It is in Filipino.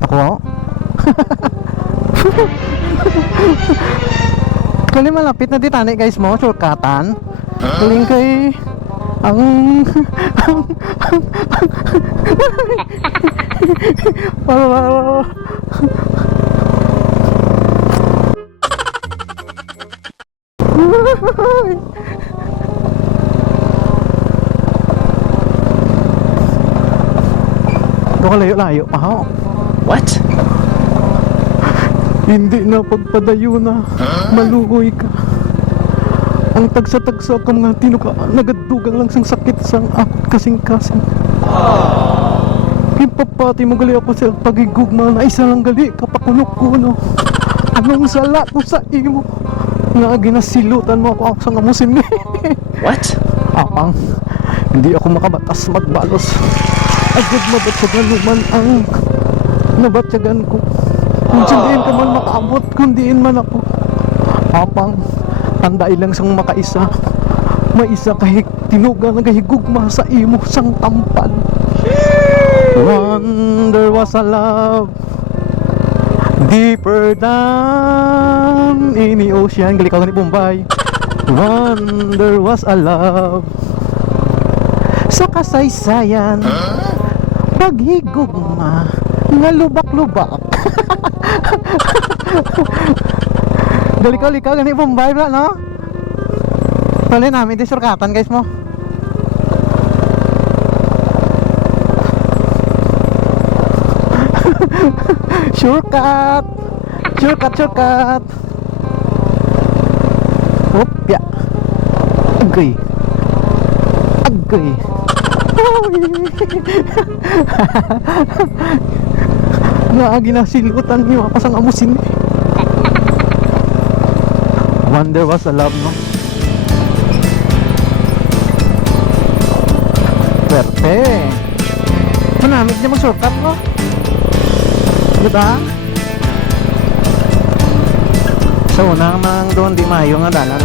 Ako. Kali malapit na ditani guys mo, shortcutan. Kaling kay ang Doon layo-layo pa ho. What? Hindi na pagpadayo na, maluhoy ka. Ang tagsa-tagsa ka mga tinuka, nagadugang lang sang sakit sang akot kasing-kasing. Kimpapati mo gali ako sa pagigugma na isa lang gali kapakunok-kuno. Anong sala ko sa imo? Nga ginasilutan mo ako sa ngamusin ni. What? Apang, hindi ako makabatas magbalos. Agad mabatsagan naman ang nabatsagan ko. Kung sindiin ka man makaabot, kundiin man ako. Apang, tandai lang sang makaisa. May isa kahig tinuga nagahigugma sa imo sang tampad. Wonder was a love deeper than any ocean. Gali ka ni Bombay. Wonder was a love sa kasaysayan. Paghigugma nga lubak-lubak. Gali ka gani Bombay bla no? Pali namin di surkatan guys mo. Shortcut. Opya. Agay. Nga ginasilutan niyo ako sang amusin. Wonder was a love, no? Swerte. Manamit niya mag-shortcut, no? Diba? Sa unang nang doon di mayo nga dalan.